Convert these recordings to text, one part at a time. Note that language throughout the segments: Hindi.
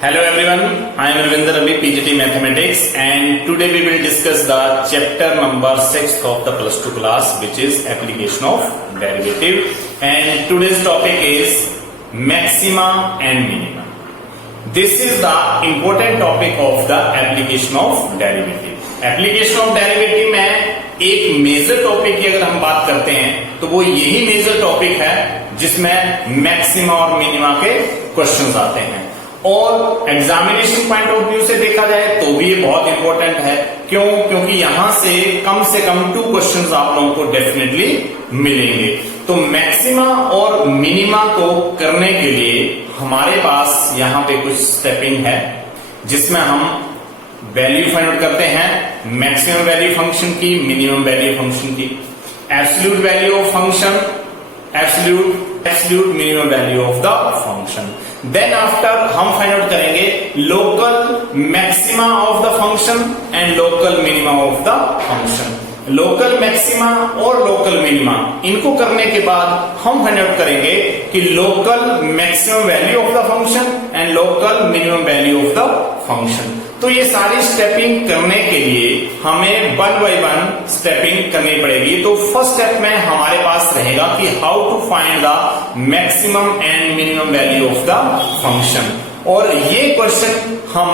Hello everyone, I am Ravinder Ravi, PGT Mathematics, and today we will discuss the chapter number 6 of the plus 2 class, which is application of derivative. And today's topic is maxima and minima. This is the important topic of the application of derivative. Application of derivative में एक मेजर टॉपिक की अगर हम बात करते हैं तो वो यही मेजर टॉपिक है जिसमें मैक्सिमा और मिनिमा के क्वेश्चंस आते हैं। और एग्जामिनेशन पॉइंट ऑफ व्यू से देखा जाए तो भी ये बहुत इंपॉर्टेंट है। क्यों? क्योंकि यहां से कम 2 क्वेश्चंस आप लोगों को डेफिनेटली मिलेंगे। तो मैक्सिमा और मिनिमा को करने के लिए हमारे पास यहां पे कुछ स्टेपिंग है जिसमें हम वैल्यू फाइंड आउट करते हैं, मैक्सिमम वैल्यू फंक्शन की, मिनिमम वैल्यू फंक्शन की, absolute value of function, absolute minimum value of the function. Then after हम फाइंड आउट करेंगे local maxima of the function and local minima of the function. Local maxima और लोकल मिनिमा इनको करने के बाद हम फाइंड आउट करेंगे कि local maximum value of the function and local minimum value of the function. तो ये सारी स्टेपिंग करने के लिए हमें 1 बाय 1 स्टेपिंग करनी पड़ेगी। तो फर्स्ट स्टेप में हमारे पास रहेगा कि how to find the maximum and minimum value of the function. और ये क्वेश्चन हम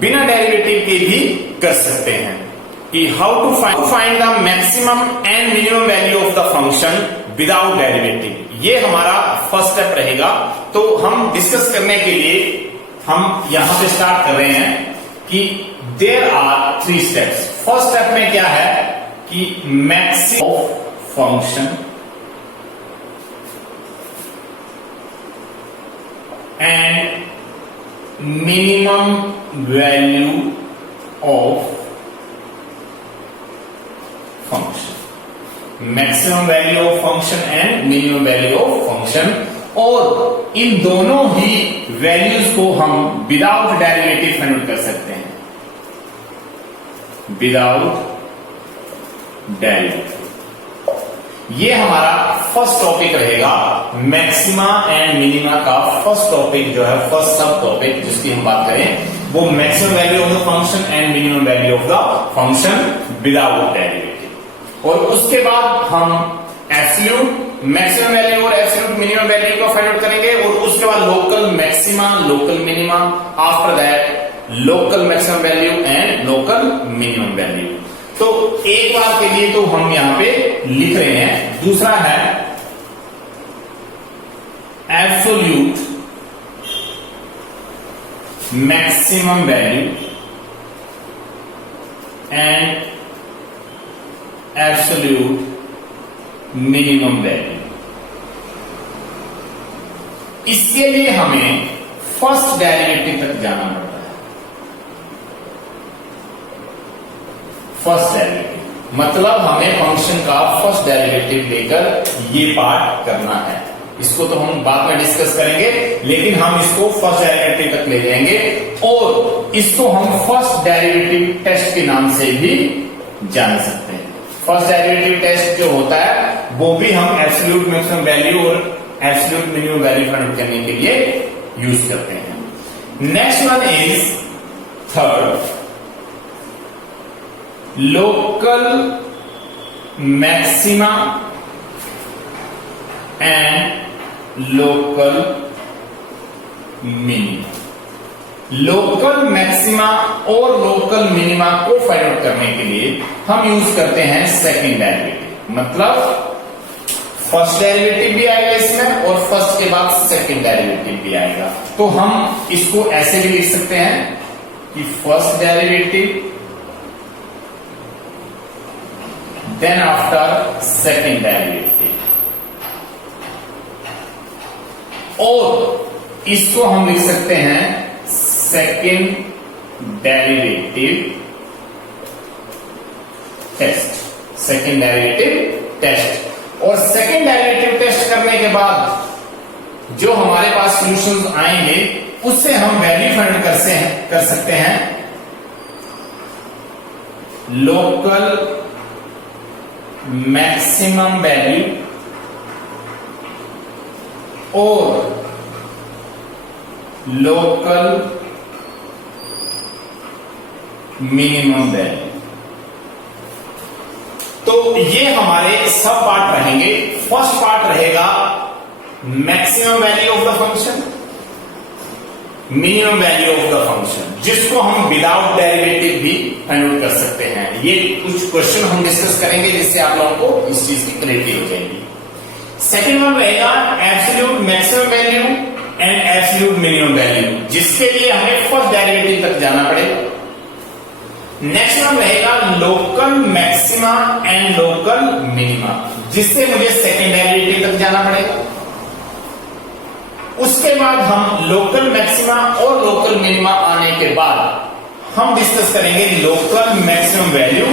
बिना डेरिवेटिव के भी कर सकते हैं कि how to find the maximum and minimum value of the function without derivative. ये हमारा फर्स्ट स्टेप रहेगा। तो हम डिस्कस करने के लिए हम यहां पे स्टार्ट कर रहे हैं कि there are 3 steps. First step में क्या है कि maximum of function and minimum value of function. Maximum value of function and minimum value of function. और इन दोनों ही वैल्यूज को हम विदाउट डेरिवेटिव फाइंड आउट कर सकते हैं, विदाउट डेरिवेटिव। ये हमारा फर्स्ट टॉपिक रहेगा। मैक्सिमा एंड मिनिमा का फर्स्ट टॉपिक जो है, फर्स्ट सब टॉपिक जिसकी हम बात करें वो maximum value of the function and minimum value of the function without derivative. और उसके बाद हम एब्सोल्यूट मैक्सिमम वैल्यू और एब्सोल्यूट मिनिमम वैल्यू को फाइंड आउट करेंगे। और उसके बाद local maxima, local minima, after that local maximum value and local minimum value. तो एक बार के लिए तो हम यहां पे लिख रहे हैं। दूसरा है absolute maximum value and absolute minimum value. इसके लिए हमें फर्स्ट डेरिवेटिव तक जाना पड़ता है। फर्स्ट डेरिवेटिव मतलब हमें फंक्शन का फर्स्ट डेरिवेटिव लेकर ये पार्ट करना है। इसको तो हम बाद में डिस्कस करेंगे, लेकिन हम इसको फर्स्ट डेरिवेटिव तक ले जाएंगे। और इसको हम फर्स्ट डेरिवेटिव टेस्ट के नाम से भी जान सकते हैं। फर्स्ट डेरिवेटिव टेस्ट जो होता है वो भी हम एब्सोल्यूट मैक्सिमम वैल्यू और absolute minimum value find out करने के लिए यूज करते हैं। Next one is third, local maxima and local minima. Local maxima और लोकल मिनिमा को फाइंड आउट करने के लिए हम यूज करते हैं सेकंड डेरिवेटिव। मतलब फर्स्ट डेरिवेटिव भी आएगा इसमें और फर्स्ट के बाद सेकंड डेरिवेटिव भी आएगा। तो हम इसको ऐसे भी लिख सकते हैं कि first derivative then after second derivative. और इसको हम लिख सकते हैं second derivative test, second derivative test. और सेकंड डेरिवेटिव टेस्ट करने के बाद जो हमारे पास सॉल्यूशंस आएंगे उससे हम वैल्यू फाइंड कर सकते हैं लोकल मैक्सिमम वैल्यू और लोकल मिनिमम वैल्यू। तो ये हमारे सब पार्ट रहेंगे। फर्स्ट पार्ट रहेगा maximum value of the function, minimum value of the function, जिसको हम विदाउट डेरिवेटिव भी फाइंड आउट कर सकते हैं। ये कुछ क्वेश्चन हम डिस्कस करेंगे जिससे आप लोगों को इस चीज की क्लैरिटी हो जाएगी। सेकेंड वन रहेगा absolute maximum value and absolute minimum value, जिसके लिए हमें फर्स्ट डेरिवेटिव तक जाना पड़ेगा। नेक्स्ट वन रहेगा local maxima and local minima, जिससे मुझे सेकेंड डेरिवेटिव तक जाना पड़ेगा। उसके बाद हम लोकल मैक्सिमा और लोकल मिनिमा आने के बाद हम डिस्कस करेंगे local maximum value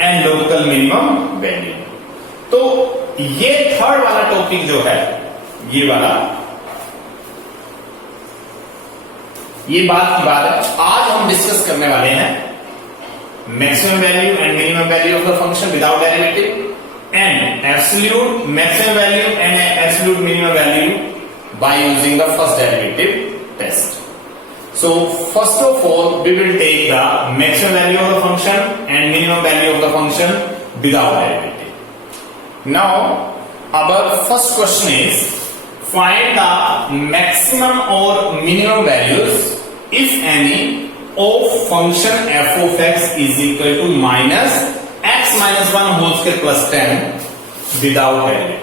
and local minimum value. तो ये थर्ड वाला टॉपिक जो है, ये वाला, ये बात की बात है। आज हम डिस्कस करने वाले हैं maximum value and minimum value of the function without derivative and absolute maximum value and absolute minimum value by using the first derivative test. So first of all we will take the maximum value of the function and minimum value of the function without derivative. Now our first question is find the maximum or minimum values if any of function f of x is equal to minus x minus 1 whole square plus 10 without derivative.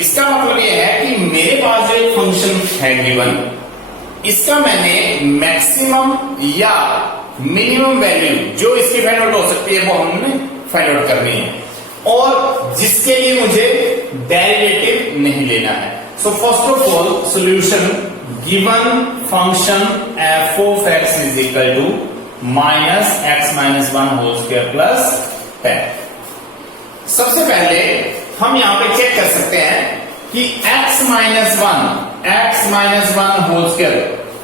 इसका मतलब यह है कि मेरे पास जो एक फंक्शन है गिवन, इसका मैंने मैक्सिमम या मिनिमम वैल्यू जो इसकी फाइंड आउट हो सकती है वो हमने फाइंड आउट करनी है, और जिसके लिए मुझे डेरिवेटिव नहीं लेना है। So first of all solution given function f of x is equal to minus x minus 1 whole square plus 10। सबसे पहले हम यहां पे चेक कर सकते हैं कि x minus one whole square,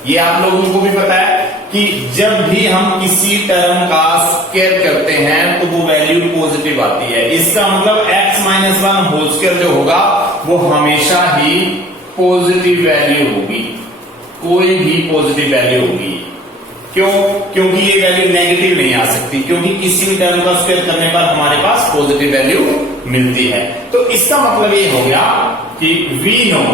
ये आप लोगों को भी पता है कि जब भी हम किसी टर्म का स्क्वायर करते हैं तो वो वैल्यू पॉजिटिव आती है। इसका मतलब x माइनस 1 होल स्क्वायर जो होगा वो हमेशा ही पॉजिटिव वैल्यू होगी, कोई भी पॉजिटिव वैल्यू होगी। क्यों? क्योंकि ये वैल्यू नेगेटिव नहीं आ सकती, क्योंकि किसी भी टर्म का स्क्वायर करने पर हमारे पास पॉजिटिव वैल्यू मिलती है। तो इसका मतलब ये हो गया कि we know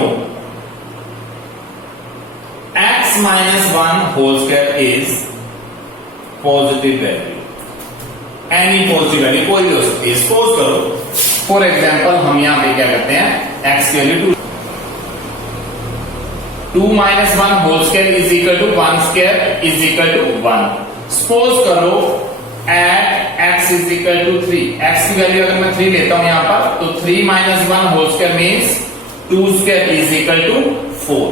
x minus 1 whole square is positive value, any positive value कोई भी हो सकती है। सपोज करो फॉर एग्जांपल हम यहां पे क्या करते हैं, x की value 2 minus 1 whole square is equal to 1 square is equal to 1। Suppose करो at x is equal to 3, x की वैल्यू अगर मैं 3 लेता हूं यहां पर, तो 3 minus 1 whole square means 2 square is equal to 4।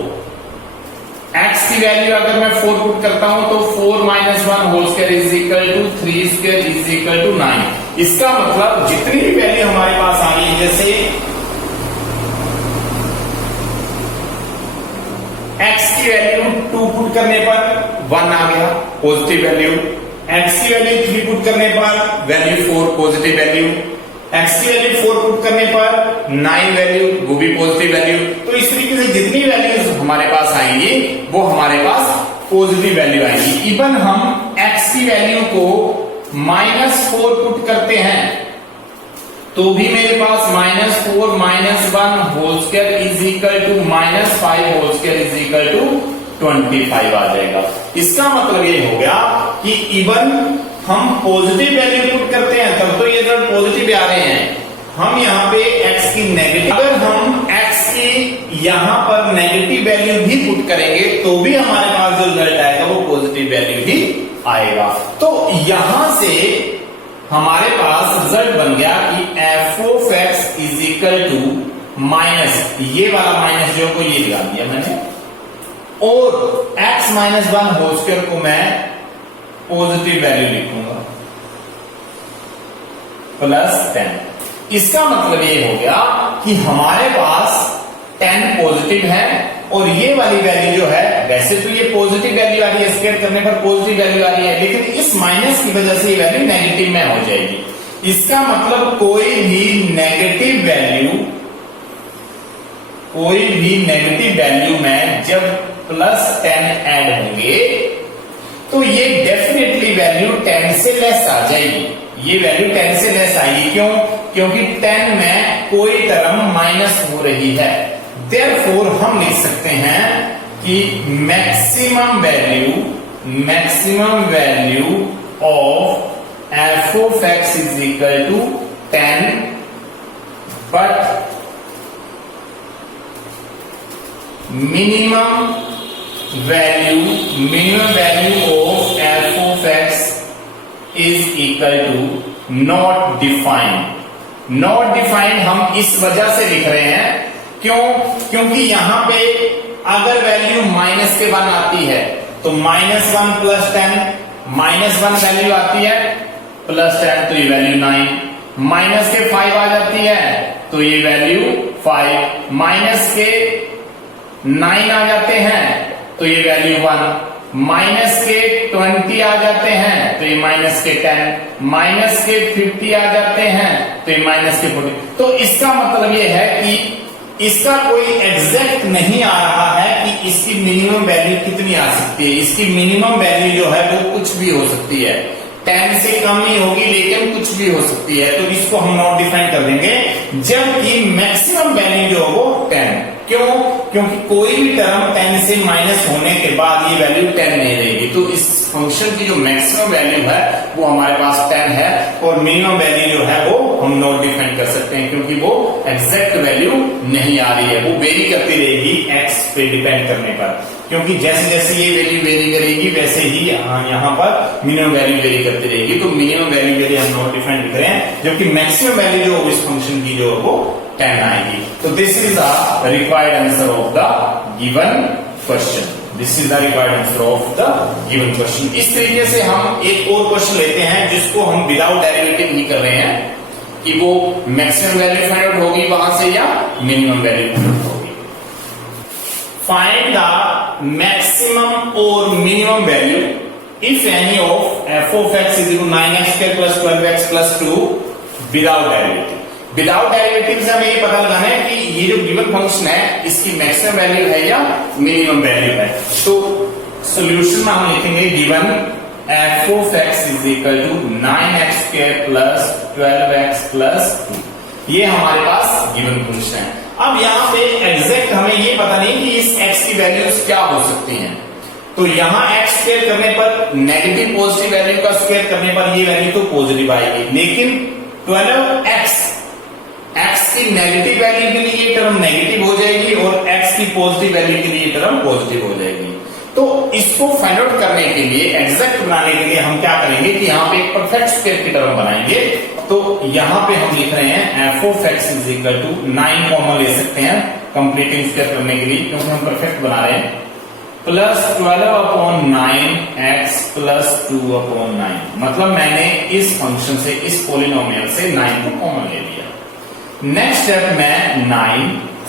x की वैल्यू अगर मैं 4 पुट करता हूं तो 4 minus 1 whole square is equal to 3 square is equal to 9। इसका मतलब जितनी भी वैल्यू हमारे पास आ गई, जैसे x की वैल्यू 2 पुट करने पर 1 आ गया पॉजिटिव वैल्यू, x की वैल्यू 3 पुट करने पर वैल्यू 4 पॉजिटिव वैल्यू, x की वैल्यू 4 पुट करने पर 9 वैल्यू वो भी पॉजिटिव वैल्यू। तो इस तरीके से जितनी वैल्यूज हमारे पास आएंगी वो हमारे पास पॉजिटिव वैल्यू आएंगी। इवन हम x की वैल्यू को -4 पुट करते हैं तो भी मेरे पास -4 minus 1 whole square is equal to -5 whole square is equal to 25 आ जाएगा। इसका मतलब ये हो गया कि इवन हम पॉजिटिव वैल्यू पुट करते हैं तब तो ये रिजल्ट पॉजिटिव आ रहे हैं। हम यहाँ पे x की नेगेटिव, अगर हम x की यहाँ पर नेगेटिव वैल्यू भी पुट करेंगे तो भी हमारे पास जो रिजल्ट आएगा वो पॉजिटिव वैल्यू ही आएगा। तो यहां से हमारे पास रिजल्ट बन गया कि f of x is equal to minus, ये वाला माइनस जो को ये लगा दिया मैंने, और x माइनस 1 होल स्क्वायर को मैं पॉजिटिव वैल्यू लिखूंगा प्लस 10। इसका मतलब ये हो गया कि हमारे पास 10 पॉजिटिव है और ये वाली वैल्यू जो है, वैसे तो ये पॉजिटिव वैल्यू आ रही है, स्क्वायर करने पर पॉजिटिव वैल्यू आ रही है, लेकिन इस माइनस की वजह से ये वैल्यू नेगेटिव में हो जाएगी। इसका मतलब कोई भी नेगेटिव वैल्यू में जब +10 ऐड होंगे तो ये डेफिनेटली वैल्यू 10 से लेस आ जाएगी, ये वैल्यू 10 से लेस आएगी। क्यों? क्योंकि 10 में कोई टर्म माइनस हो रही है। देयरफॉर हम लिख सकते हैं कि maximum value of f of x is equal to 10, but minimum value of f of x is equal to not defined। not defined हम इस वजह से लिख रहे हैं, क्यों? क्योंकि यहां पे अगर वैल्यू माइनस के 1 आती है तो -1 प्लस 10, -1 वैल्यू आती है प्लस 10 तो ये वैल्यू 9, माइनस के 5 आ जाती है तो ये वैल्यू 5, माइनस के 9 आ जाते हैं तो ये वैल्यू 1, माइनस के 20 आ जाते हैं तो ये माइनस के 10, माइनस के 50 आ जाते हैं तो ये माइनस के 40। तो इसका मतलब ये है कि इसका कोई एग्जैक्ट नहीं आ रहा है कि इसकी मिनिमम वैल्यू कितनी आ सकती है। इसकी मिनिमम वैल्यू जो है वो कुछ भी हो सकती है, 10 से कम ही होगी लेकिन कुछ भी हो सकती है। तो इसको हम नॉट डिफाइन कर देंगे, जबकि मैक्सिमम वैल्यू जो हो 10। क्यों? क्योंकि कोई भी टर्म 10 से माइनस होने के बाद ये वैल्यू 10 नहीं रहेगी। तो इस फंक्शन की जो मैक्सिमम वैल्यू है वो हमारे पास 10 है, और मिनिमम वैल्यू जो है वो हम नॉट डिफाइन कर सकते हैं, क्योंकि वो एग्जैक्ट वैल्यू नहीं आ रही है, वो वेरी करती रहेगी x पे डिपेंड करने पर। क्योंकि जैसे जैसे ये वैल्यू वेरी करेगी वैसे ही यहाँ पर मिनिमम वैल्यू वेरी करती रहेगी। तो मिनिमम वैल्यू हम नॉट डिफाइन लिख रहे हैं, जबकि मैक्सिमम वैल्यू जो इस फंक्शन की जो वो 10 आएगी। तो this is the required answer of the given question. This is the required answer of the given question. इस तरीके से हम एक और क्वेश्चन लेते हैं जिसको हम विदाउट डेरिवेटिव ही कर रहे हैं, कि वो मैक्सिमम वैल्यू फाइंड आउट होगी वहां से या मिनिमम वैल्यू फाइंड आउट होगी। फाइंड द मैक्सिमम और minimum value if any of f of x is equal to 9x square plus 12x plus 2 without derivative. Without derivative से हमें ये पता लगाना है कि ये जो गिवन फंक्शन है इसकी मैक्सिमम वैल्यू है या मिनिमम वैल्यू है। तो सॉल्यूशन में हम लिखेंगे given f of x is equal to 9x square plus 12x plus 2। ये हमारे पास गिवन फंक्शन है। अब यहाँ पे एग्जैक्ट हमें ये पता नहीं कि इस x की वैल्यूज क्या हो सकती हैं। तो यहाँ x स्क्वायर करने पर नेगेटिव पॉजिटिव वैल्यू का स्क्वायर करने पर ये वैल्यू तो पॉजिटिव आएगी, लेकिन 12x की नेगेटिव वैल्यू के लिए ये टर्म नेगेटिव हो जाएगी और x की पॉजिटिव वैल्यू के लिए टर्म पॉजिटिव हो जाएगी। तो इसको फाइंड आउट करने के लिए, एग्जैक्ट बनाने के लिए हम क्या करेंगे कि यहाँ पे एक परफेक्ट स्क्वायर की टर्म बनाएंगे। तो यहाँ पे हम लिख रहे हैं f of x is equal to 9 common ले सकते हैं कंप्लीटिंग स्क्वायर करने के लिए, क्योंकि हम परफेक्ट बना रहे हैं, प्लस 12/9x प्लस 2/9। मतलब मैंने इस फंक्शन से, इस पॉलिनोमियल से 9 को कॉमन ले लिया। नेक्स्ट स्टेप में 9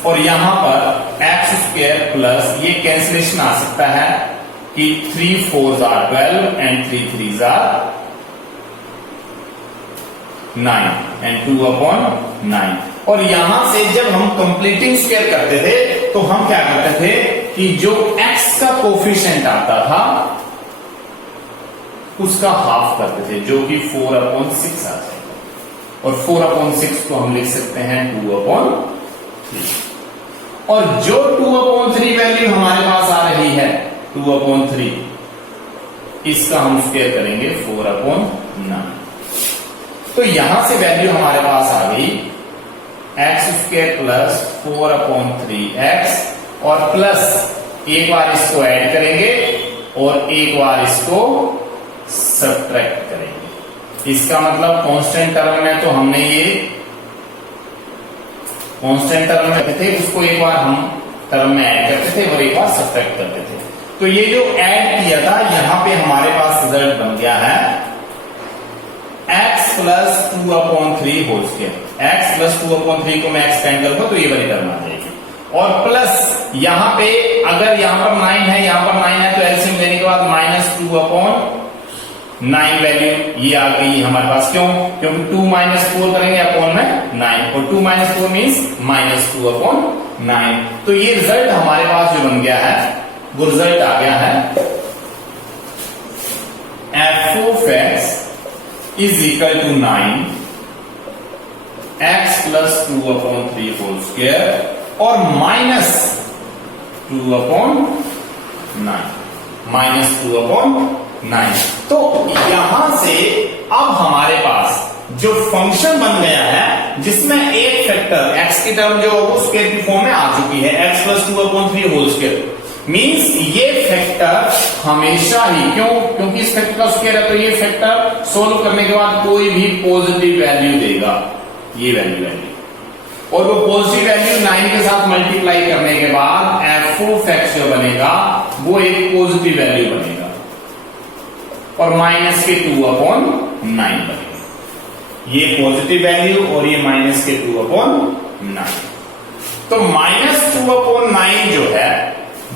और यहां पर x स्क्वायर प्लस ये कैंसिलेशन आ सकता है कि 3 4s are 12 and 3 3s are 9 and 2/9। और यहां से जब हम कंप्लीटिंग स्क्वायर करते थे तो हम क्या करते थे कि जो x का कोफिशिएंट आता था उसका हाफ करते थे, जो कि 4/6 आता है, और 4/6 को हम लिख सकते हैं 2/3। और जो 2/3 वैल्यू हमारे पास आ रही है 2/3, इसका हम स्क्वायर करेंगे 4/9। तो यहां से वैल्यू हमारे पास आ गई x स्क्वायर प्लस 4/3x, और प्लस एक बार इसको ऐड करेंगे और एक बार इसको सब्ट्रैक्ट करेंगे। इसका मतलब कांस्टेंट टर्म में तो हमने ये कांस्टेंट टर्म में करते थे, उसको एक बार हम टर्म में ऐड करते थे और एक बार सब्ट्रैक्ट करते थे। तो ये जो ऐड किया था यहां पे हमारे पास रिजल्ट बन गया है x plus 2/3 whole square. x plus 2/3 को मैं एक्सपेंड करूंगा तो ये वाली टर्म आ जाएगी, और प्लस यहां पे अगर यहां पर 9 है, यहां पर 9 है, तो एलसीएम लेने के बाद -2/9 वैल्यू ये आ गई हमारे पास। क्यों? क्योंकि 2 - 4 करेंगे अपॉन में 9, और 2 - 4 मीन्स -2/9। तो ये रिजल्ट हमारे पास जो बन गया है वो रिजल्ट आ गया है f of x is equal to 9 x plus 2/3 whole square और माइनस 2/9 तो यहां से अब हमारे पास जो फंक्शन बन गया है जिसमें एक फैक्टर x की टर्म जो स्क्वायर की फॉर्म में आ चुकी है x plus 2/3 whole square means ये फैक्टर हमेशा ही क्योंकि इस फैक्टर का स्क्वायर है तो ये फैक्टर सोल्व करने के बाद कोई भी पॉजिटिव वैल्यू देगा, ये वैल्यू और वो पॉजिटिव वैल्यू 9 के साथ मल्टीप्लाई करने के बाद एफ ऑफ एक्स जो बनेगा वो एक पॉजिटिव वैल्यू बनेगा और माइनस के 2/9 बनेगा। ये पॉजिटिव वैल्यू और ये माइनस के 2/9 तो माइनस 2/9 जो है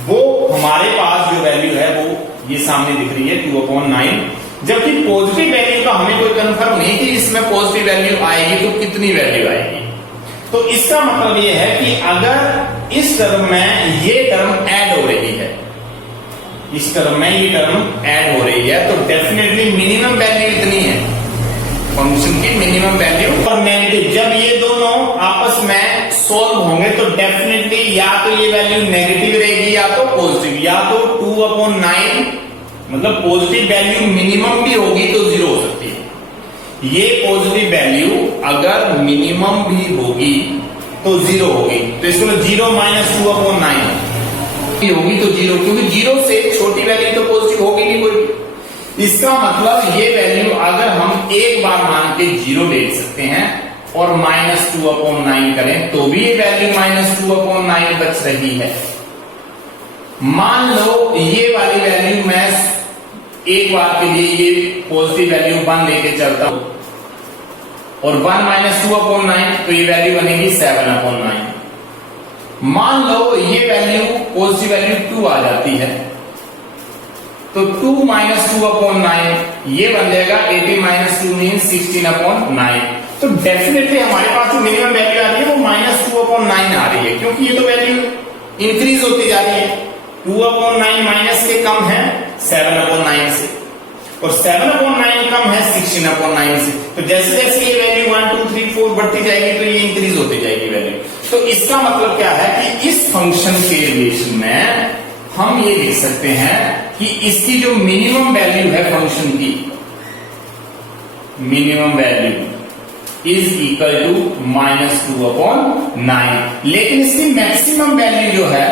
वो हमारे पास जो वैल्यू है वो ये सामने दिख रही है 2/9 जबकि पॉजिटिव वैल्यू का हमें कोई कंफर्म नहीं कि इसमें पॉजिटिव वैल्यू आएगी तो कितनी वैल्यू आएगी। तो इसका मतलब ये है कि अगर इस टर्म में ये टर्म ऐड हो रही है, इस टर्म में ये टर्म ऐड हो रही है तो डेफिनेटली मिनिमम वैल्यू इतनी है, फंक्शन की मिनिमम वैल्यू और नेगेटिव। जब ये दोनों आपस में सोल्व होंगे तो डेफिनेटली या तो ये वैल्यू नेगेटिव रहेगी या तो पॉजिटिव, या तो 2/9 मतलब पॉजिटिव वैल्यू मिनिमम भी होगी तो 0 हो सकती है। ये पॉजिटिव वैल्यू अगर मिनिमम भी होगी तो 0 होगी, तो इसको 0 माइनस 2/9 होगी तो 0, क्योंकि 0 से छोटी वैल्यू तो पॉजिटिव होगी नहीं कोई। इसका मतलब ये वैल्यू अगर हम एक बार मान के 0 ले सकते हैं और माइनस 2/9 करें तो भी ये वैल्यू माइनस 2/9 बच रही है। मान लो ये वाली वैल्यू मैं एक बार के लिए ये पॉजिटिव वैल्यू 1 लेके चलता हूं और 1 माइनस 2/9 तो ये वैल्यू बनेगी 7/9। मान लो ये वैल्यू पॉजिटिव वैल्यू 2 आ जाती है तो 2 माइनस 2/9 ये बन जाएगा 18 माइनस 2 मीन 16/9। तो डेफिनेटली हमारे पास जो मिनिमम वैल्यू आ रही है वो माइनस 2/9 आ रही है, क्योंकि ये तो वैल्यू इंक्रीज होती जा रही है। 2/9 माइनस के कम है 7/9 से और 7/9 कम है 16/9 से। तो जैसे जैसे ये वैल्यू 1 2 3 4 बढ़ती जाएगी तो ये इंक्रीज होती जाएगी वैल्यू। तो इसका मतलब क्या है कि इस फंक्शन के रिलेशन में हम ये लिख सकते हैं कि इसकी जो मिनिमम वैल्यू है फंक्शन की, minimum value is equal to minus 2/9, लेकिन इसकी मैक्सिमम वैल्यू जो है,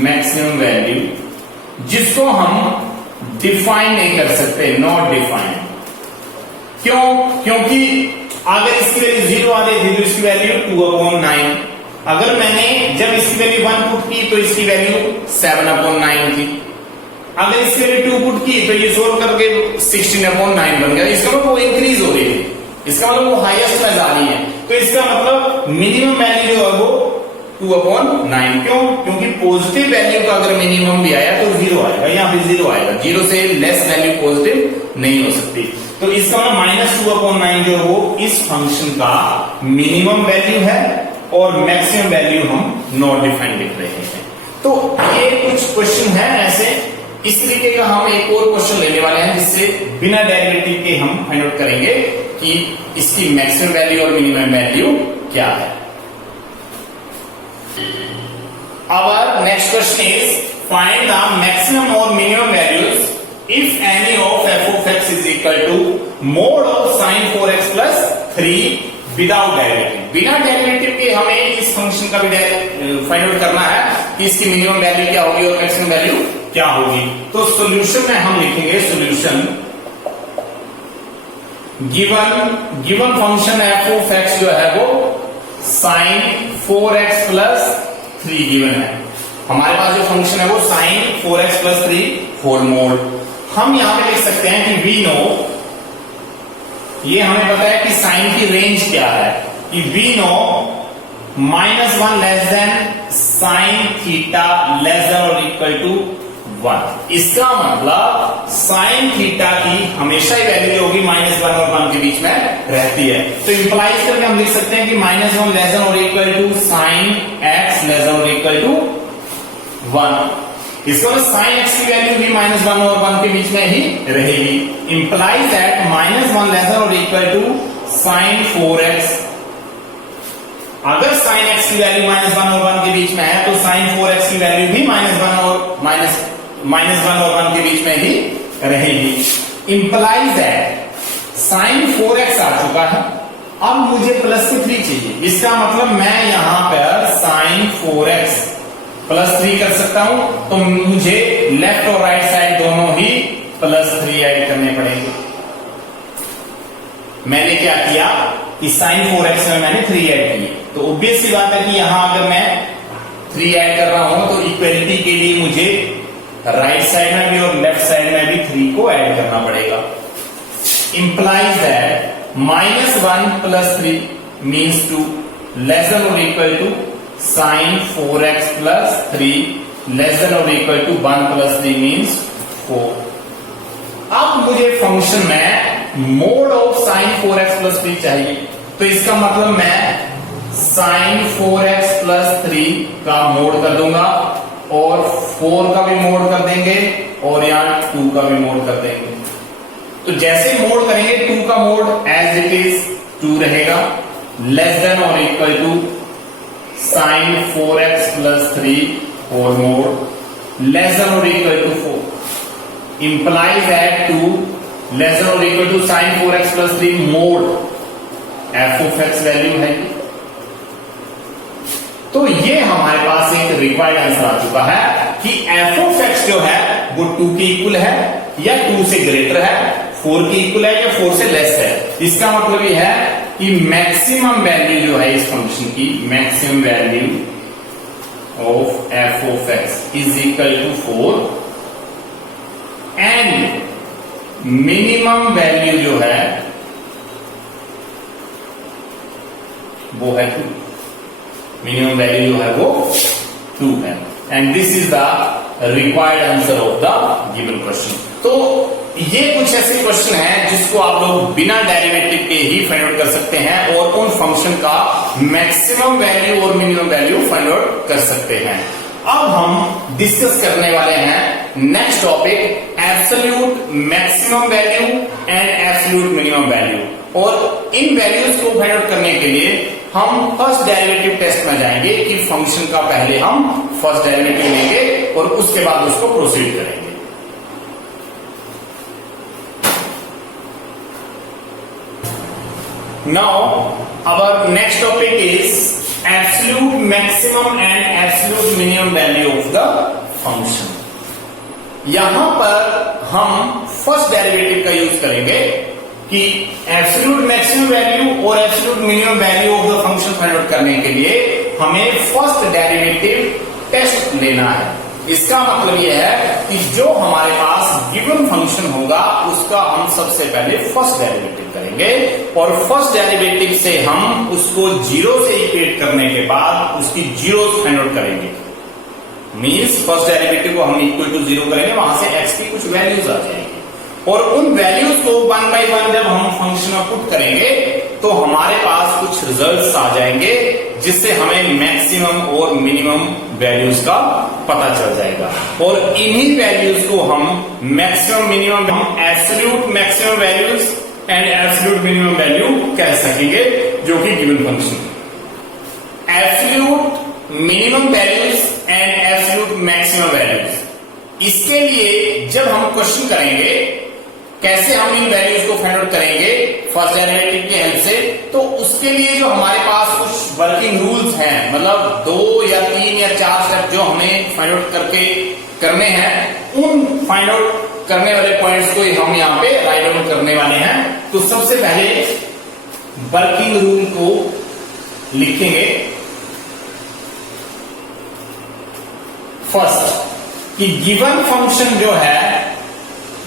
मैक्सिमम वैल्यू जिसको हम डिफाइन नहीं कर सकते, नॉट डिफाइन। क्यों? क्योंकि अगर इसकी वैल्यू 0 आ रही थी तो इसकी वैल्यू 2/9, अगर मैंने जब इसकी वैल्यू 1 पुट की तो इसकी वैल्यू 7/9 थी, अगर इसकी वैल्यू 2 पुट की तो ये सोल्व करके 16/9 बन गया। इसका मतलब वो इंक्रीज हो रही है, इसका मतलब वो हाईएस्ट में जा रही है। तो इसका मतलब मिनिमम वैल्यू जो है वो 2/9। क्यों? क्योंकि पॉजिटिव वैल्यू का अगर मिनिमम भी आया तो 0 आएगा, यहाँ पे 0 आएगा, 0 से लेस वैल्यू पॉजिटिव नहीं हो सकती। तो इसका मतलब माइनस 2/9 जो है वो इस फंक्शन का मिनिमम वैल्यू है और मैक्सिमम वैल्यू हम नॉट डिफाइंड लिख रहे हैं। तो ये कुछ क्वेश्चन है ऐसे, इस तरीके का हम एक और क्वेश्चन लेने वाले हैं जिससे बिना डेरिवेटिव के हम फाइंड आउट करेंगे कि इसकी मैक्सिमम वैल्यू और मिनिमम वैल्यू क्या है। Our next question is find the maximum or minimum values if any of f of x is equal to mod of sin 4x plus 3 without derivative. बिना डेरिवेटिव के हमें इस फंक्शन का भी फाइंड आउट करना है कि इसकी मिनिमम वैल्यू क्या होगी और मैक्सिमम वैल्यू क्या होगी। तो सॉल्यूशन में हम लिखेंगे solution given function f of x जो है वो sin 4x plus 3 गिवन है। हमारे पास जो फंक्शन है वो sin 4x plus 3 whole mode. हम यहां पे लिख सकते हैं कि वी नो, ये हमें पता है कि साइन की रेंज क्या है, कि we know -1 less than sine theta less than और इक्वल टू 1। इसका मतलब साइन थीटा की हमेशा ही वैल्यू जो होगी -1 और 1 के बीच में रहती है। तो इंप्लाइज करके हम लिख सकते हैं कि -1 लेस देन और equal to sine x less than और इक्वल टू 1। इसको साइन एक्स की वैल्यू भी -1 और 1 के बीच में ही रहेगी। इंप्लाइज दैट -1 लेस और इक्वल टू साइन 4x। अगर साइन एक्स की वैल्यू -1 और 1 के बीच में है तो साइन 4x की वैल्यू भी -1 और 1 के बीच में ही रहेगी। इंप्लाइज दैट साइन 4x आ चुका है, अब मुझे +3 चाहिए। इसका मतलब मैं यहां पर साइन 4x +3 कर सकता हूं, तो मुझे लेफ्ट और राइट साइड दोनों ही +3 ऐड करने पड़ेंगे। मैंने क्या किया कि साइन 4x में मैंने 3 ऐड किए, तो ऑब्वियस सी बात है कि यहां अगर मैं 3 ऐड कर रहा हूं तो इक्वलिटी के लिए मुझे राइट साइड में भी और लेफ्ट साइड में भी 3 को ऐड करना पड़ेगा। Implies that -1 + 3 means 2 less than or equal to sin 4x plus 3 less than or equal to 1 plus 3 means 4। अब मुझे फंक्शन में mode of sin 4x plus 3 चाहिए, तो इसका मतलब मैं sin 4x plus 3 का मोड कर दूंगा और 4 का भी मोड कर देंगे और यहां 2 का भी मोड कर देंगे। तो जैसे मोड करेंगे 2 का मोड एज इट इज 2 रहेगा, लेस देन और equal to sin 4x plus 3 और मोड लेस देन और equal to 4 implies that 2 less than और equal to sin 4x plus 3 mod f of x value है। तो ये हमारे पास एक रिक्वायर्ड आंसर आ चुका है कि f of x जो है वो 2 के इक्वल है या 2 से ग्रेटर है, 4 के इक्वल है या 4 से लेस है। इसका मतलब ये है कि मैक्सिमम वैल्यू जो है इस फंक्शन की, maximum value of f of x is equal to 4 and minimum value जो है वो है 2। मिनिमम वैल्यू जो है वो 2 है and this is the required answer of the given question. तो ये कुछ ऐसे क्वेश्चन हैं जिसको आप लोग बिना डेरिवेटिव के ही फाइंड आउट कर सकते हैं और उन फंक्शन का मैक्सिमम वैल्यू और मिनिमम वैल्यू फाइंड आउट कर सकते हैं। अब हम डिस्कस करने वाले हैं next topic absolute maximum value and absolute minimum value, और इन वैल्यूज को फाइंड आउट करने के लिए हम फर्स्ट डेरिवेटिव टेस्ट में जाएंगे कि फंक्शन का पहले हम फर्स्ट डेरिवेटिव लेंगे और उसके बाद उसको प्रोसीड करेंगे। Now our next topic is absolute maximum and absolute minimum value of the function। यहां पर हम फर्स्ट डेरिवेटिव का यूज करेंगे कि एब्सोल्यूट मैक्सिमम वैल्यू और absolute minimum value of the function find out करने के लिए हमें फर्स्ट डेरिवेटिव टेस्ट लेना है। इसका मतलब यह है कि जो हमारे पास गिवन फंक्शन होगा उसका हम सबसे पहले फर्स्ट डेरिवेटिव करेंगे और फर्स्ट डेरिवेटिव से हम उसको 0 से इक्वेट करने के बाद उसकी जीरोस फाइंड आउट करेंगे। मींस फर्स्ट डेरिवेटिव को हम इक्वल टू 0 करेंगे, वहां से x की कुछ वैल्यूज आ जाएंगी और उन वैल्यूज को 1 बाय 1 जब हम फंक्शन में पुट करेंगे तो हमारे पास कुछ रिजल्ट्स आ जाएंगे जिससे हमें मैक्सिमम और मिनिमम वैल्यूज का पता चल जाएगा और इन्हीं वैल्यूज को हम मैक्सिमम मिनिमम हम absolute maximum values and absolute minimum value कह सकेंगे जो कि given function. Absolute minimum values and absolute maximum values, इसके लिए जब हम क्वेश्चन करेंगे कैसे हम इन वैल्यूज को फाइंड आउट करेंगे फर्स्ट डेरिवेटिव की हेल्प से, तो उसके लिए जो हमारे पास कुछ वर्किंग रूल्स हैं, मतलब 2 या 3 या 4 स्टेप जो हमें फाइंड आउट करने हैं, उन फाइंड आउट करने वाले पॉइंट्स को हम यहाँ पे राइट डाउन करने वाले हैं। तो सबसे पहले वर्किंग रूल को लिखेंगे। फर्स्ट कि गिवन फंक्शन जो है,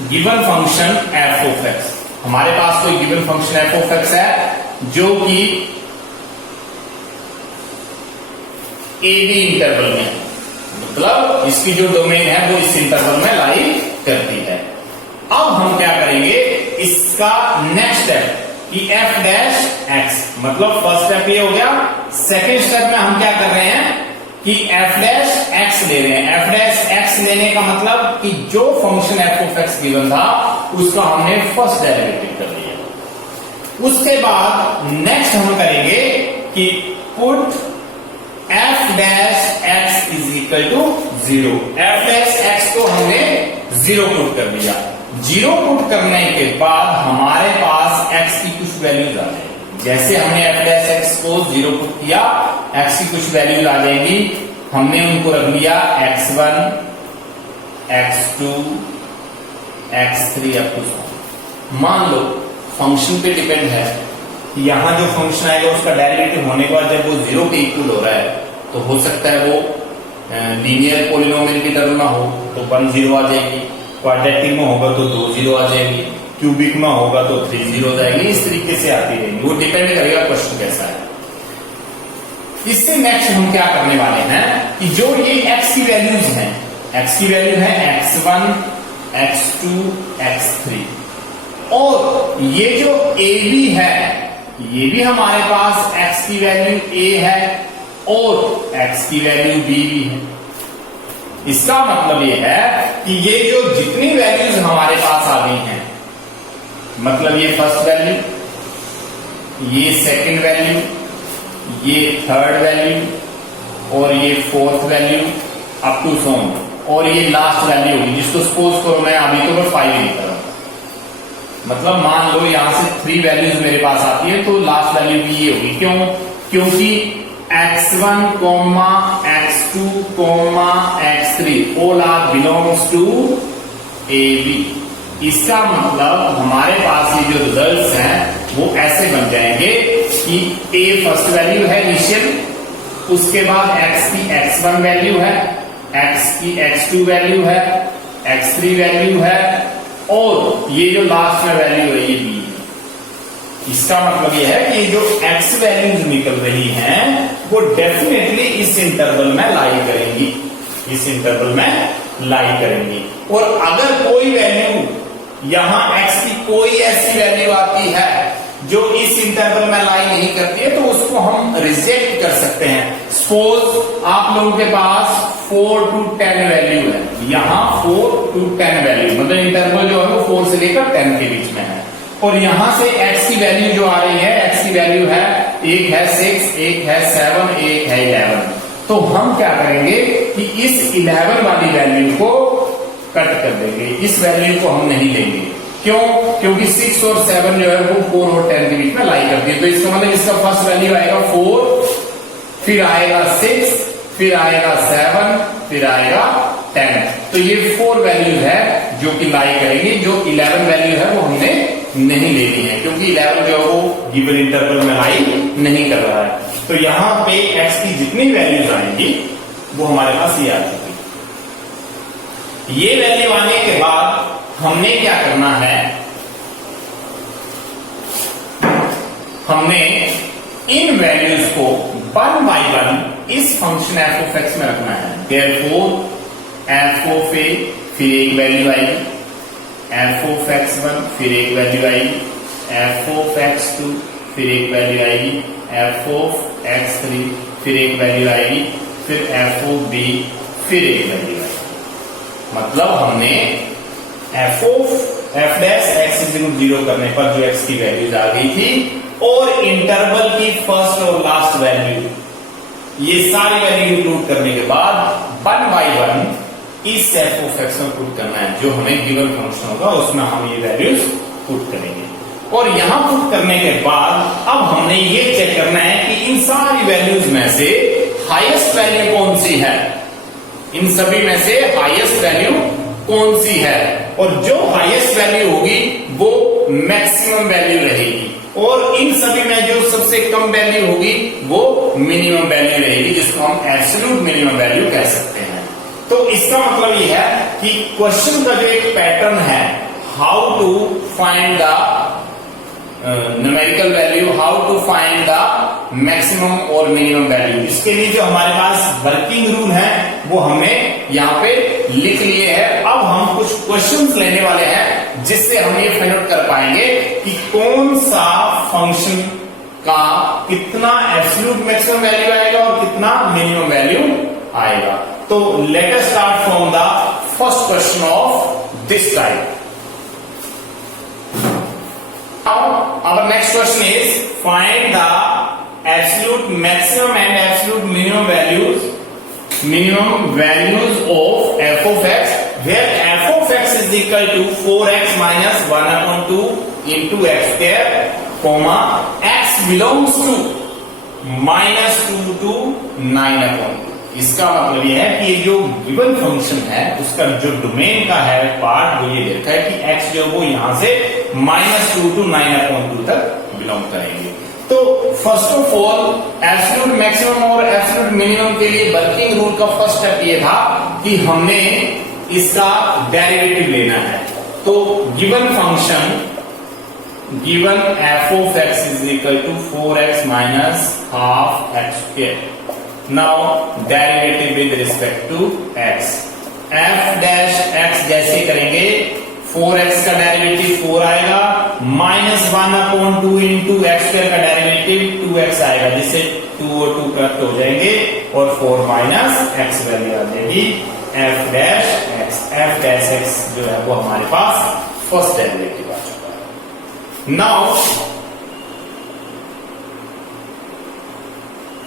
given function f of x, हमारे पास कोई given function f of x है जो कि a b इंटरवल में, मतलब इसकी जो डोमेन है वो इस इंटरवल में लाई करती है। अब हम क्या करेंगे, इसका नेक्स्ट स्टेप कि f डैश x, मतलब फर्स्ट स्टेप ये हो गया। सेकेंड स्टेप में हम क्या कर रहे हैं, कि एफ डैश एक्स ले रहे हैं। एफ डैश एक्स लेने का मतलब कि जो function F of x given था उसका हमने फर्स्ट डेरिवेटिव कर लिया। उसके बाद नेक्स्ट हम करेंगे कि put f dash x is equal to 0। F dash x को हमने 0 पुट कर दिया। 0 पुट करने के बाद हमारे पास एक्स की कुछ वैल्यूज आ जाएगी। जैसे हमने एफ डैश एक्स को 0 पुट किया, एक्स की कुछ वैल्यूज आ जाएंगी। हमने उनको रख लिया x1, x2, x3 up to. मान लो फंक्शन पे डिपेंड है, यहां जो फंक्शन आएगा उसका डेरिवेटिव होने के बाद जब वो 0 के इक्वल हो रहा है तो हो सकता है वो लीनियर पॉलिनोमियल की टर्म में हो तो 1 0 आ जाएगी, क्वाड्रेटिक में होगा तो 2 0 आ जाएगी, क्यूबिक में होगा तो 3 0 आ जाएगी। इस तरीके से आती रहेगी, वो डिपेंड करेगा क्वेश्चन कैसा है। इससे नेक्स्ट हम क्या करने वाले हैं कि जो ये x की वैल्यूज हैं, x की वैल्यू है x1, x2, x3 और ये जो a b है ये भी हमारे पास x की वैल्यू a है और x की वैल्यू b भी है। इसका मतलब ये है कि ये जो जितनी वैल्यूज हमारे पास आ गई हैं, मतलब ये फर्स्ट वैल्यू, ये सेकंड वैल्यू, ये थर्ड वैल्यू और ये fourth value up to so on, और ये लास्ट वैल्यू होगी जिसको सपोज करो मैं अभी तो मैं 5 लिख रहा हूं। मतलब मान लो यहां से 3 वैल्यूज मेरे पास आती है तो लास्ट वैल्यू भी ये होगी। क्यों? क्योंकि x1, x2, x3 all are belongs to AB। इसका मतलब हमारे पास ये जो रिजल्ट्स हैं वो ऐसे बन जाएंगे कि A फर्स्ट वैल्यू है इनिशियल, उसके बाद x की x1 वैल्यू है, x की x2 वैल्यू है, x3 वैल्यू है और ये जो लास्ट में वैल्यू है ये B। इसका मतलब ये है कि जो x वैल्यूज निकल रही हैं वो डेफिनेटली इस इंटरवल में लाई करेंगी, इस इंटरवल में लाई करेंगी। और अगर कोई वैल्यू यहां x की कोई ऐसी वैल्यू आती है जो इस इंटरवल में लाई नहीं करती है तो उसको हम रिजेक्ट कर सकते हैं। सपोज आप लोगों के पास 4 to 10 वैल्यू है, यहां 4 to 10 वैल्यू मतलब इंटरवल जो है वो 4 से लेकर 10 के बीच में है और यहां से x की वैल्यू जो आ रही है, x की वैल्यू है एक है 6, एक है 7, एक है 11। तो हम क्या करेंगे कि इस 11 वाली वैल्यू को कट कर देंगे, इस वैल्यू को हम नहीं लेंगे। क्यों? क्योंकि 6 और 7 जो है वो 4 और 10 के बीच में लाई करती है। तो इसका मतलब इसका फर्स्ट वैल्यू आएगा 4, फिर आएगा 6, फिर आएगा 7, फिर आएगा 10। तो ये 4 वैल्यू है जो कि लाई करेंगी। जो 11 वैल्यू है वो हमने नहीं लेनी है क्योंकि 11 जो है वो गिवन इंटरवल में लाई नहीं कर रहा है। तो यहां पे x की जितनी वैल्यूज आएंगी वो हमारे पास ये आ जाएगी। ये वैल्यू आने के बाद हमने क्या करना है, हमने इन वैल्यूज को 1 by 1 इस फंक्शन f of x में रखना है। Therefore f of a फिर एक वैल्यू आएगी, f of x1 फिर एक वैल्यू आएगी, f of x2 फिर एक वैल्यू आएगी, f of x3 फिर एक वैल्यू आएगी, फिर f of b फिर एक वैल्यू आएगी। मतलब हमने f dash x is equal 0 करने पर जो x की वैल्यूज आ गई थी और इंटरवल की फर्स्ट और लास्ट वैल्यू ये सारी वैल्यू इंक्लूड करने के बाद 1 by 1 इस f of x में पुट करना है। जो हमें गिवन फंक्शन होगा उसमें हम ये वैल्यूज पुट करेंगे और यहां पुट करने के बाद अब हमने ये चेक करना है कि इन सारी वैल्यूज में से हाईएस्ट वैल्यू कौन सी है, इन सभी में से हाईएस्ट वैल्यू कौन सी है और जो हाईएस्ट वैल्यू होगी वो मैक्सिमम वैल्यू रहेगी और इन सभी में जो सबसे कम वैल्यू होगी वो मिनिमम वैल्यू रहेगी जिसको हम एब्सोल्यूट मिनिमम वैल्यू कह सकते हैं। तो इसका मतलब ये है कि क्वेश्चन का जो एक पैटर्न है, how to find the numerical value, how to find the maximum और मिनिमम वैल्यू, इसके लिए जो हमारे पास वर्किंग रूल है वो हमने यहाँ पे लिख लिए हैं। अब हम कुछ क्वेश्चंस लेने वाले हैं जिससे हम ये फाइंड आउट कर पाएंगे कि कौन सा फंक्शन का कितना एब्सोल्यूट मैक्सिमम वैल्यू आएगा और कितना मिनिमम वैल्यू आएगा। तो let us start from the first question of this type. Now our next question is find the absolute maximum and absolute minimum values of f of x where f of x is equal to 4x minus 1 upon 2 into x square comma x belongs to minus 2 to 9 upon 2। इसका मतलब यह है कि ये जो गिवन फंक्शन है उसका जो डोमेन का है पार्ट वो ये देखा है कि x जो वो यहां से -2 to 9/2 तक बिलोंग करेंगे। तो first of all absolute maximum और एब्सोल्यूट मिनिमम के लिए वर्किंग रूल का फर्स्ट स्टेप ये था कि हमने इसका डेरिवेटिव लेना है। तो given function given f of x is equal to 4x minus half x square। Now derivative with respect to x, f dash x जैसे करेंगे 4x का डेरिवेटिव 4 आएगा -1/2 इंटू एक्स स्क्वायर का डेरिवेटिव 2x आएगा जिससे 2 और 2 कट हो जाएंगे और 4 माइनस x वैल्यू आ जाएगी f dash x जो है वो हमारे पास फर्स्ट डेरिवेटिव आ चुका है। नाउ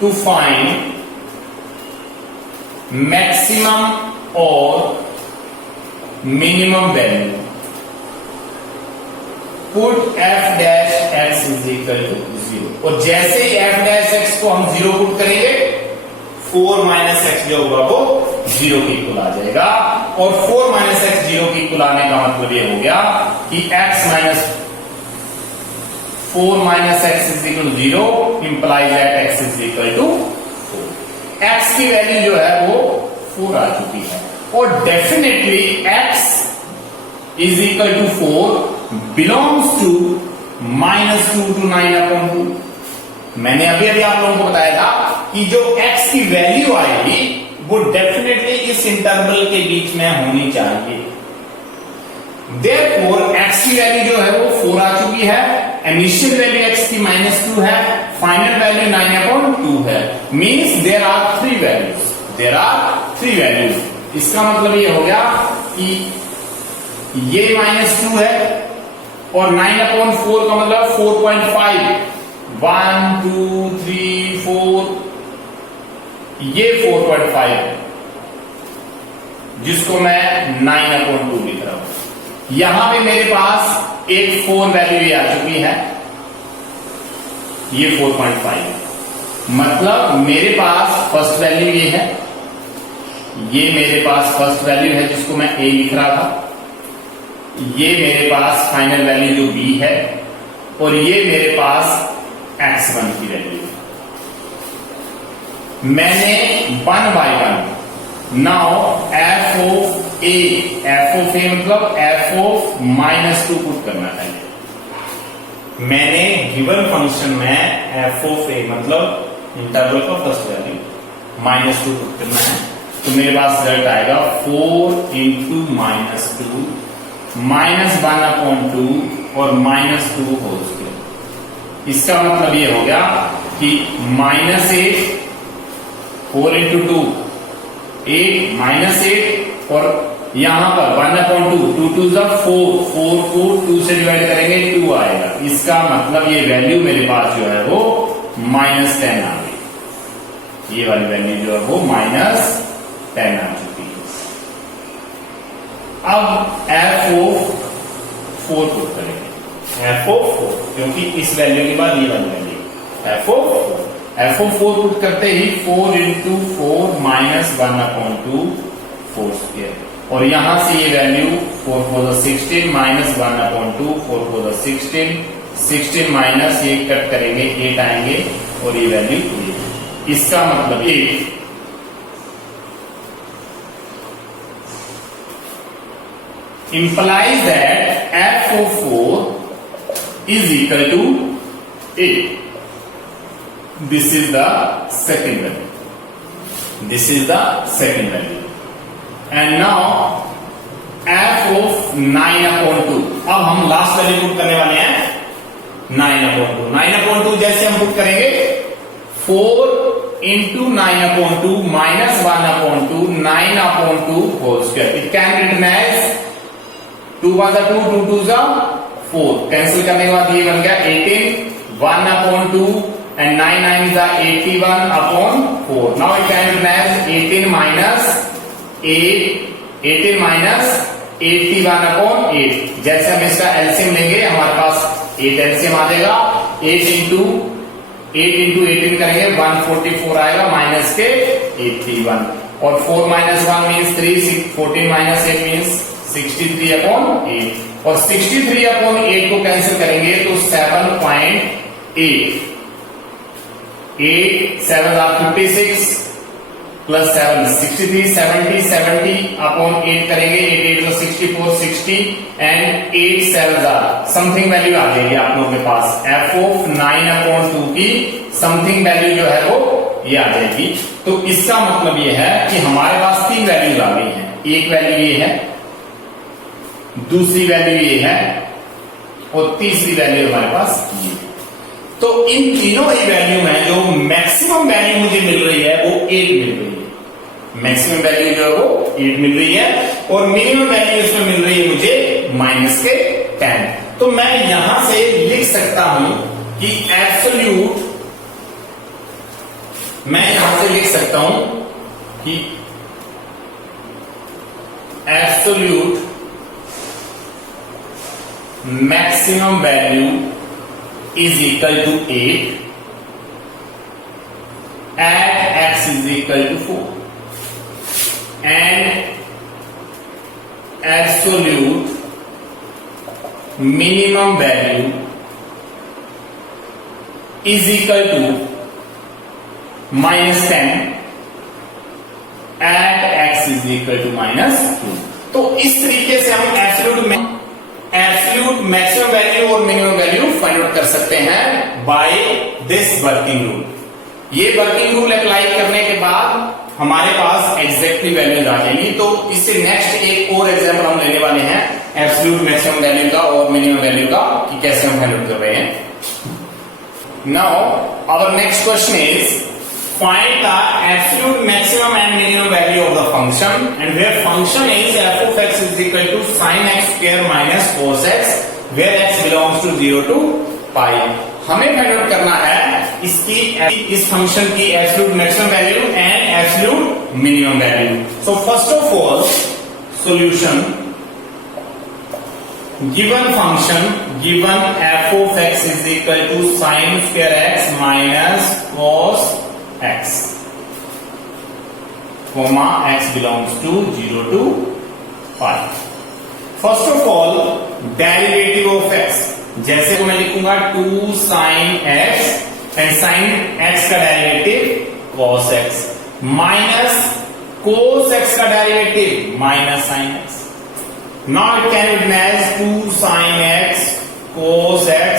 टू फाइंड मैक्सिमम और minimum value put f dash x is equal to 0 और जैसे ही f dash x को हम 0 पुट करेंगे 4 माइनस x जो होगा वो 0 के इक्वल आ जाएगा और 4 माइनस x 0 के इक्वल आने का मतलब ये हो गया कि x minus 4 minus x is equal to 0 implies that x is equal to 4। x की वैल्यू जो है वो 4 आ चुकी है और definitely x is equal to 4 belongs to -2 to 9/2। मैंने अभी आप लोगों को बताया था कि जो x की वैल्यू आएगी वो डेफिनेटली इस इंटरवल के बीच में होनी चाहिए। Therefore x की वैल्यू जो है वो 4 आ चुकी है, इनिशियल वैल्यू x की -2 है, फाइनल वैल्यू 9/2 है। Means there are 3 values. इसका मतलब ये हो गया कि ये -2 है और 9/4 का मतलब 4.5 1 2 3 4 ये 4.5 है जिसको मैं 9/2 लिख रहा हूं। यहां पे मेरे पास एक 4 वैल्यू ये आ चुकी है, ये 4.5 मतलब मेरे पास फर्स्ट वैल्यू ये है, ये मेरे पास फर्स्ट वैल्यू है जिसको मैं a लिख रहा था, ये मेरे पास फाइनल वैल्यू जो b है और ये मेरे पास x1 की वैल्यू है। मैंने 1 by 1 now f of a मतलब f of -2 पुट करना है। मैंने गिवन फंक्शन में f of a मतलब इंटरवल का फर्स्ट वैल्यू -2 पुट करना है तो मेरे पास रिजल्ट आएगा 4 इंटू -2 -1/2 और -2 होल स्क्वायर। इसका मतलब ये हो गया कि -8 4 इंटू 2 8 -8 और यहां पर 1/2 2 2 4 को 2 से डिवाइड करेंगे 2 आएगा। इसका मतलब ये वैल्यू मेरे पास जो है वो -10 आ गई। ये वाली वैल्यू जो है वो -10 आ चुकी है। अब f of 4 पुट करेंगे, f of 4 क्योंकि इस वैल्यू के बाद ये वाली वैल्यू f of 4 पुट करते ही 4 इंटू 4 -1/2 4 स्क्वायर और यहां से ये वैल्यू 4 4 16 -1/2 4 4 16 माइनस ये कट करेंगे 8 आएंगे और ये वैल्यू 8। इसका मतलब 8 implies that f of 4 is equal to 8. This is the second value. This is the second value. And now f of 9/2. अब हम लास्ट वैल्यू पुट करने वाले हैं 9/2। 9/2 जैसे हम पुट करेंगे 4 into 9/2 minus 1/2 9/2 whole square. It can be written as 2 1 2 2 2 4. Cancel करने के बाद ये बन गया 18 1/2 and 9 9 81/4. Now it can be written as 18 minus 81/8. जैसे हम इसका एलसीएम लेंगे हमारे पास 8 एलसीएम आ जाएगा। 8 into 18 करेंगे 144 आएगा माइनस के 81 और 4 minus 1 means 3 14 minus 8 means 63/8 और 63/8 को कैंसिल करेंगे तो 7.8 8 7 are 56 प्लस 7 63 70/8 करेंगे 8 8 तो 64 60 एंड 8 7 समथिंग वैल्यू आ जाएगी आप लोगों के पास। f of 9/2 की समथिंग वैल्यू जो है वो ये आ जाएगी। तो इसका मतलब ये है कि हमारे पास 3 वैल्यूज आ गई हैं। एक वैल्यू ये है, दूसरी वैल्यू ये है और तीसरी वैल्यू हमारे पास ये है। तो इन तीनों ही वैल्यू में जो मैक्सिमम वैल्यू मुझे मिल रही है वो 8 मिल रही है। मैक्सिमम वैल्यू जो है वो 8 मिल रही है और मिनिमम वैल्यू इसमें मिल रही है मुझे माइनस के 10। तो मैं यहां से लिख सकता हूं कि एब्सोल्यूट, मैं यहां से लिख सकता हूं कि absolute maximum value is equal to 8 at x is equal to 4 and absolute minimum value is equal to minus 10 at x is equal to minus 2। तो इस तरीके से हम एब्सोल्यूट मैक्सिमम वैल्यू और मिनिमम वैल्यू फाइंड आउट कर सकते हैं बाय दिस वर्किंग रूल। ये वर्किंग रूल अप्लाई करने के बाद हमारे पास एग्जैक्टली वैल्यूज आ जाएंगी। तो इससे नेक्स्ट एक और एग्जांपल हम लेने वाले हैं एब्सोल्यूट मैक्सिमम वैल्यू का और मिनिमम वैल्यू का कि कैसे हम फाइंड आउट कर रहे हैं। Now our next question is find the absolute maximum and minimum value of the function and where function is f of x is equal to sin x square minus cos x where x belongs to 0 to pi। हमें फाइंड आउट करना है इस फंक्शन की absolute maximum value and absolute minimum value. So first of all solution, given function given f of x is equal to sin square x minus cos x, comma x belongs to 0 to pi। First of all derivative of x, जैसे को मैं लिखूंगा 2 sin x and sin x का derivative cos x minus cos x का derivative minus sin x। Now it can be written as 2 sin x cos x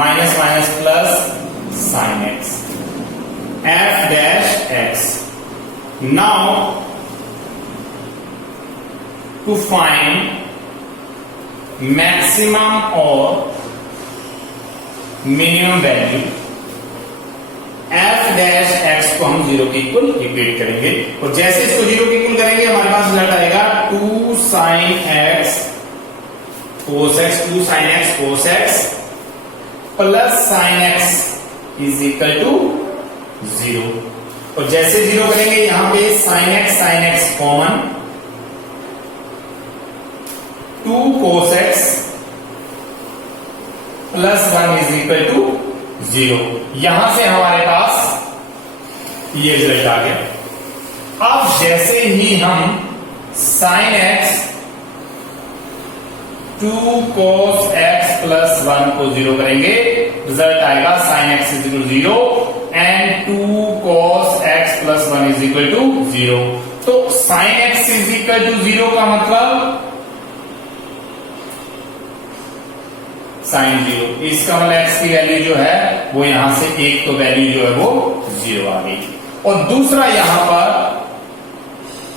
minus minus plus sin x f dash x। Now to find maximum or minimum value f dash x को हम 0 के इक्वल इक्वेट करेंगे और जैसे इसको 0 के इक्वल करेंगे हमारे पास रिजल्ट आएगा 2 sin x cos x 2 sin x cos x plus sin x is equal to 0 और जैसे 0 करेंगे यहां पे sin x common 2 cos x plus 1 is equal to 0। यहां से हमारे पास ये रिजल्ट आ गया। अब जैसे ही हम sin x 2 cos x plus 1 को 0 करेंगे रिजल्ट आएगा sin x is equal to 0 and 2 cos x plus 1 is equal to 0। तो sin x is equal to 0 का मतलब sin 0, इसका मतलब x की वैल्यू जो है वो यहां से एक तो वैल्यू जो है वो 0 आ गई और दूसरा यहां पर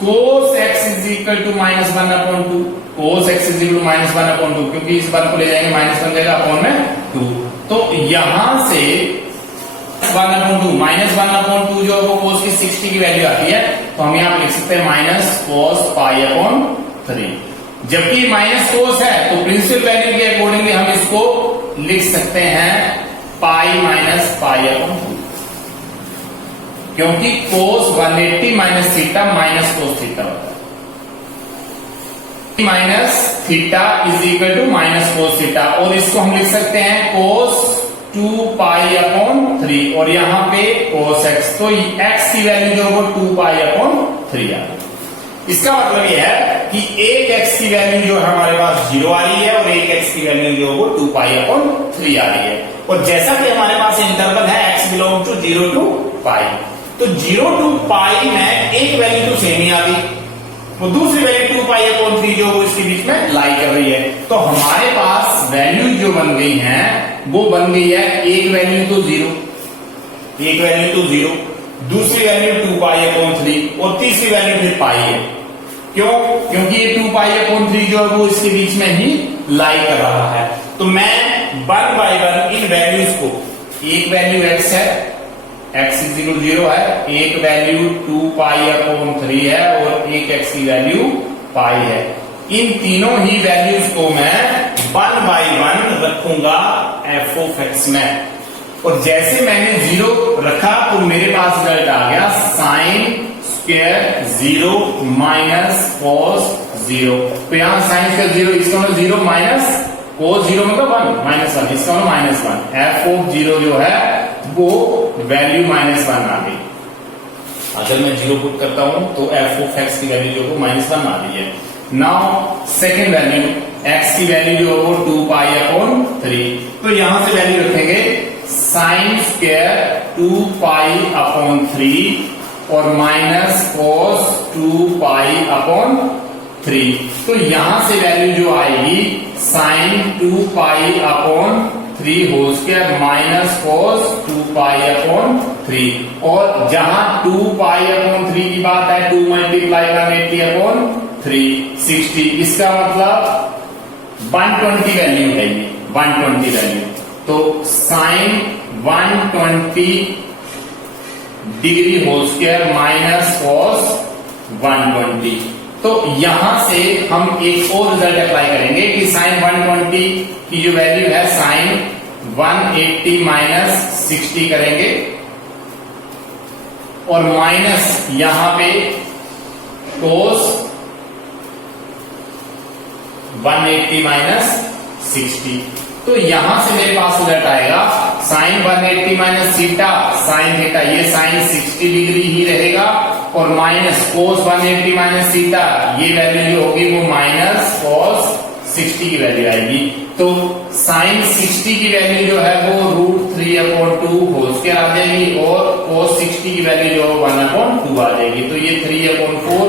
cos x is equal to minus 1/2 cos x is equal to minus 1/2 क्योंकि इस बार को ले जाएंगे माइनस 1 जाएगा अपॉन में 2 तो यहां से 1/2 -1/2 जो वो cos की 60 की वैल्यू आती है, तो हम यहां लिख सकते हैं माइनस cos π/3। जबकि माइनस cos है तो प्रिंसिपल वैल्यू के अकॉर्डिंगली हम इसको लिख सकते हैं पाई माइनस π/2, क्योंकि cos 180 minus theta minus cos theta होता है। Minus theta is equal to minus cos theta, और इसको हम लिख सकते हैं cos 2π/3 और यहां पे cos x, तो x की वैल्यू जो वो 2π/3 आ गई। इसका मतलब यह है कि एक x की वैल्यू जो है हमारे पास 0 आ रही है और एक x की वैल्यू जो वो 2π/3 आ रही है। और जैसा कि हमारे पास इंटरवल है x बिलोंग टू 0 to π, तो 0 to π में एक वैल्यू तो सेम ही आ गई, वो दूसरी वैल्यू 2π/3 जो वो इसके बीच में लाई कर रही है। तो हमारे पास वैल्यू जो बन गई है वो बन गई है एक वैल्यू तो 0, एक वैल्यू तो 0, दूसरी वैल्यू 2π/3 और तीसरी वैल्यू फिर पाई है। क्यों? क्योंकि ये 2π/3 जो है वो इसके बीच में ही लाई कर रहा है। तो मैं 1 by 1 इन वैल्यूज को, एक वैल्यू x है, x इज इक्वल 0 है, एक वैल्यू 2π/3 है और एक x की वैल्यू पाई है, इन तीनों ही वैल्यूज को मैं 1 by 1 रखूंगा f(x) में। और जैसे मैंने 0 रखा तो मेरे पास रिजल्ट आ गया sin स्क्वायर 0 माइनस cos 0। तो यहां sin स्क्वायर 0, इसका मतलब 0 माइनस cos 0 मतलब 1 माइनस 1, इसका मतलब माइनस 1। f(0) जो है वो वैल्यू -1 आ गई। अगर मैं 0 पुट करता हूं तो f(x) की वैल्यू जो वो -1 आ गई है। नाउ सेकेंड वैल्यू x की वैल्यू जो वो 2π/3, तो यहां से वैल्यू रखेंगे sin स्क्वायर 2π/3 और माइनस cos 2π/3। तो यहां से वैल्यू जो आएगी sin 2π/3 whole square minus cos 2π/3, और जहां 2π/3 की बात है 2 मल्टीप्लाई का 80/3 60, इसका मतलब 120 वैल्यू है ये 120 वैल्यू। तो sin 120 degree whole square minus cos 120। तो यहां से हम एक और रिजल्ट अप्लाई करेंगे कि sin 120 की जो वैल्यू है sin 180 माइनस 60 करेंगे, और माइनस यहां पे cos 180 माइनस 60। तो यहां से मेरे पास रिजल्ट आएगा sin 180 minus theta sin theta, ये sin 60 डिग्री ही रहेगा, और माइनस cos 180 माइनस थीटा, ये वैल्यू जो होगी वो माइनस cos 60 की वैल्यू आएगी। तो sin 60 की वैल्यू जो है वो √3/2 होल स्क्वायर आ जाएगी, और cos 60 की वैल्यू जो है 1/2 आ जाएगी। तो ये 3/4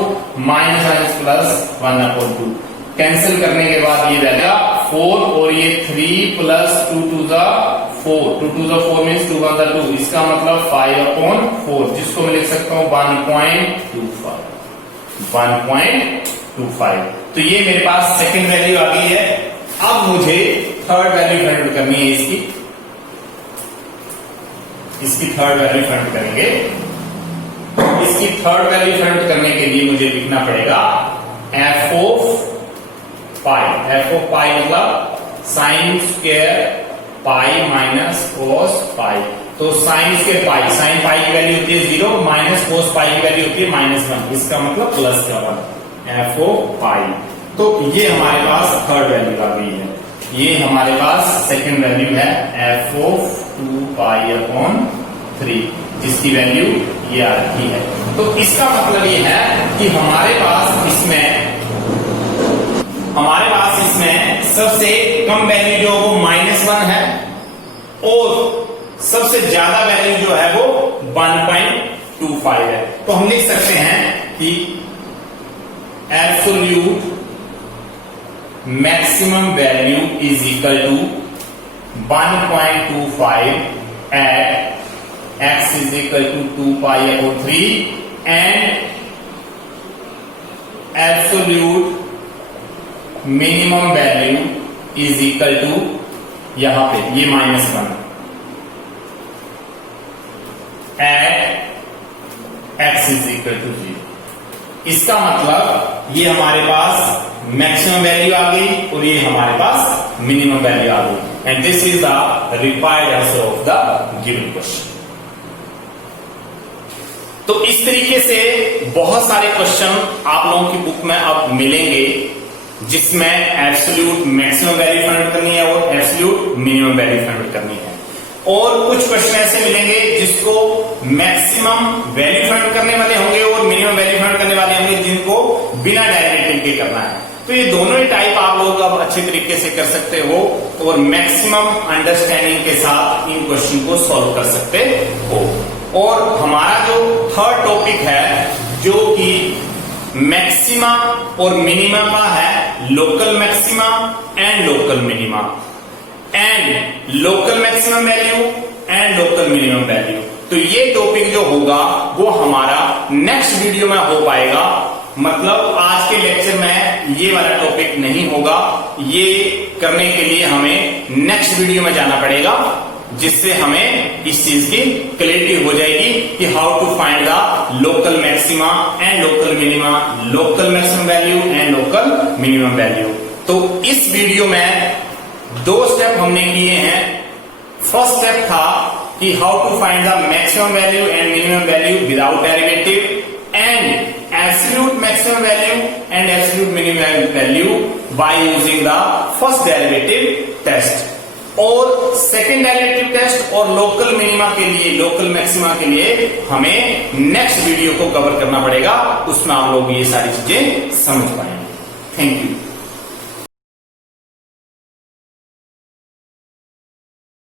माइनस प्लस 1/2 कैंसिल करने के बाद ये वैल्यू 4, और ये 3 plus 2 to the 4, 2 to the 4 means 2 1 2, इसका मतलब 5/4, जिसको मैं लिख सकता हूं 1.25। तो ये मेरे पास सेकंड वैल्यू आ गई है। अब मुझे थर्ड वैल्यू फाइंड आउट करनी है इसकी थर्ड वैल्यू फाइंड आउट करेंगे। इसकी थर्ड वैल्यू फाइंड आउट करने के लिए मुझे लिखना पड़ेगा f(π) मतलब sin square pi minus cos पाई। तो sin स्क्वायर पाई, sin पाई की वैल्यू होती है 0 माइनस cos पाई की वैल्यू होती है -1, इसका मतलब प्लस का 1 f(π). तो ये हमारे पास थर्ड वैल्यू आ गई है। ये हमारे पास सेकंड वैल्यू है f(2π/3), जिसकी वैल्यू ये आ रही है। तो इसका मतलब ये है कि हमारे पास इसमें सबसे कम वैल्यू जो वो -1 है, और सबसे ज्यादा वैल्यू जो है वो 1.25 है। तो हम लिख सकते हैं कि absolute maximum value is equal to 1.25 at x is equal to 2π/3 and absolute minimum value is equal to यहां पे ये -1 at x is equal to 0। इसका मतलब ये हमारे पास मैक्सिमम वैल्यू आ गई और ये हमारे पास मिनिमम वैल्यू आ गई and this is the required answer of the given question. तो इस तरीके से बहुत सारे क्वेश्चन आप लोगों की बुक में अब मिलेंगे जिसमें एब्सोल्यूट मैक्सिमम वैल्यू फाइंड करनी है और एब्सोल्यूट मिनिमम वैल्यू फाइंड करनी है, और कुछ क्वेश्चन ऐसे मिलेंगे जिसको मैक्सिमम वैल्यू फाइंड करने वाले होंगे और मिनिमम वैल्यू फाइंड करने वाले होंगे जिनको बिना डेरिवेटिव के करना है। तो ये दोनों ही टाइप आप लोग अब अच्छे तरीके से कर सकते हो और मैक्सिमम अंडरस्टैंडिंग के साथ इन क्वेश्चन को सॉल्व कर सकते हो। और हमारा जो थर्ड टॉपिक है जो कि मैक्सिमा और मिनिमा का है, local maxima and local minima and local maximum value and local minimum value. तो ये टॉपिक जो होगा वो हमारा नेक्स्ट वीडियो में हो पाएगा, मतलब आज के लेक्चर में ये वाला टॉपिक नहीं होगा। ये करने के लिए हमें नेक्स्ट वीडियो में जाना पड़ेगा जिससे हमें इस चीज की क्लैरिटी हो जाएगी कि how to find the local maxima and local minima, local maximum value and local minimum value. तो इस वीडियो में 2 स्टेप हमने किए हैं। फर्स्ट स्टेप था कि how to find the maximum value and minimum value without derivative and absolute maximum value and absolute minimum value by using the first derivative test, और सेकेंड डेरिवेटिव टेस्ट और लोकल मिनिमा के लिए, लोकल मैक्सिमा के लिए हमें नेक्स्ट वीडियो को कवर करना पड़ेगा, उसमें आप लोग ये सारी चीजें समझ पाएंगे। Thank you.